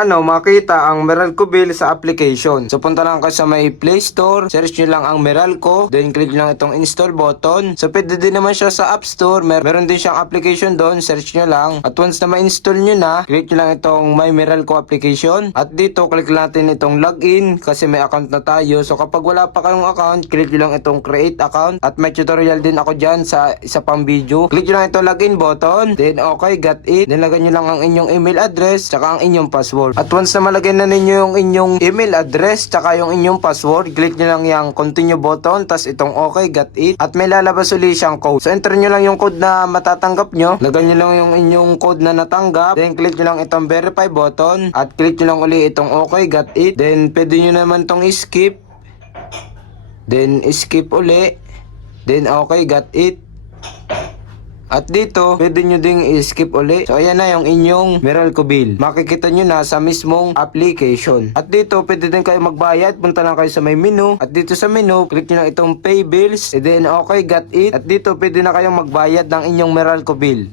paano makita ang Meralco bill sa application. So punta lang kayo sa may Play Store, search nyo lang ang Meralco, then click lang itong install button. So pwede din naman siya sa App Store, meron din siyang application doon, search nyo lang. At once na ma-install nyo na, click nyo lang itong My Meralco application. At dito, click natin itong login kasi may account na tayo. So kapag wala pa kayong account, click nyo lang itong create account. At may tutorial din ako dyan sa isa pang video. Click nyo lang itong login button, then okay, got it. Then lagyan nyo lang ang inyong email address, tsaka ang inyong password. At once na malagay na ninyo yung inyong email address, tsaka yung inyong password, click nyo lang yung continue button, tas itong okay, got it. At may lalabas uli siyang code. So enter nyo lang yung code na matatanggap nyo. Lagyan nyo lang yung inyong code na natanggap. Then click nyo lang itong verify button. At click nyo lang uli itong okay, got it. Then pwede nyo naman itong skip. Then skip uli. Then okay, got it. At dito, pwede nyo ding i-skip uli. So ayan na yung inyong Meralco bill. Makikita nyo na sa mismong application. At dito, pwede din kayo magbayad. Punta lang kayo sa may menu. At dito sa menu, click nyo lang itong pay bills. And then okay, got it. At dito, pwede na kayong magbayad ng inyong Meralco bill.